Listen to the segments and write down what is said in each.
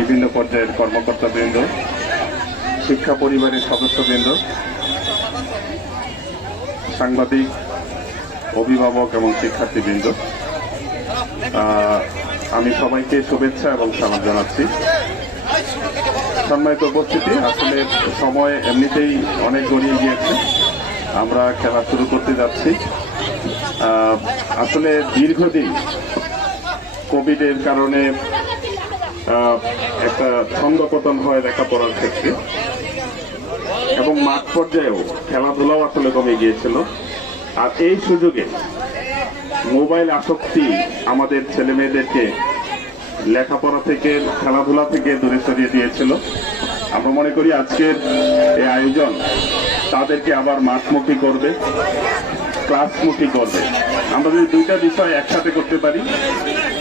বিভিন্ন পর্যায়ের কর্মকর্তাবৃন্দ, শিক্ষা পরিবারের সদস্যবৃন্দ, সাংবাদিক, অভিভাবক এবং শিক্ষার্থীবৃন্দ, আমি সবাইকে শুভেচ্ছা এবং সালাম জানাচ্ছি। সম্মানিত উপস্থিতি, আসলে সময় এমনিতেই অনেক গড়িয়ে গিয়েছে, আমরা খেলা শুরু করতে যাচ্ছি। আসলে দীর্ঘদিন কোভিডের কারণে একটা ছন্দপতন হয় লেখাপড়ার ক্ষেত্রে এবং মাঠ পর্যায়েও খেলাধুলাও আসলে কমে গিয়েছিল। আর এই সুযোগে মোবাইল আসক্তি আমাদের ছেলে মেয়েদেরকে লেখাপড়া থেকে, খেলাধুলা থেকে দূরে সরিয়ে দিয়েছিল। আমরা মনে করি আজকের এই আয়োজন তাদেরকে আবার মাঠমুখী করবে, ক্লাসমুখী করবে। আমরা যদি দুইটা বিষয় একসাথে করতে পারি,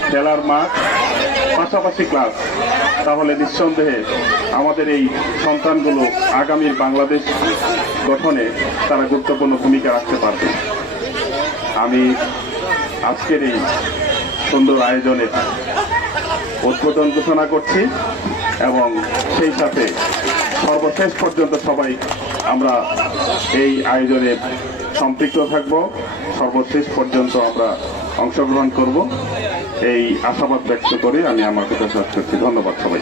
খেলার মাঠ পাশাপাশি ক্লাস, তাহলে নিঃসন্দেহে আমাদের এই সন্তানগুলো আগামীর বাংলাদেশ গঠনে তারা গুরুত্বপূর্ণ ভূমিকা রাখতে পারবে। আমি আজকের এই সুন্দর আয়োজনের উদ্বোধন ঘোষণা করছি এবং সেই সাথে সর্বশেষ পর্যন্ত সবাই আমরা এই আয়োজনে সম্পৃক্ত থাকব, সর্বশেষ পর্যন্ত আমরা অংশগ্রহণ করব, এই আশাবাদ ব্যক্ত করে আমি আমার কথা শেষ করছি। ধন্যবাদ সবাই।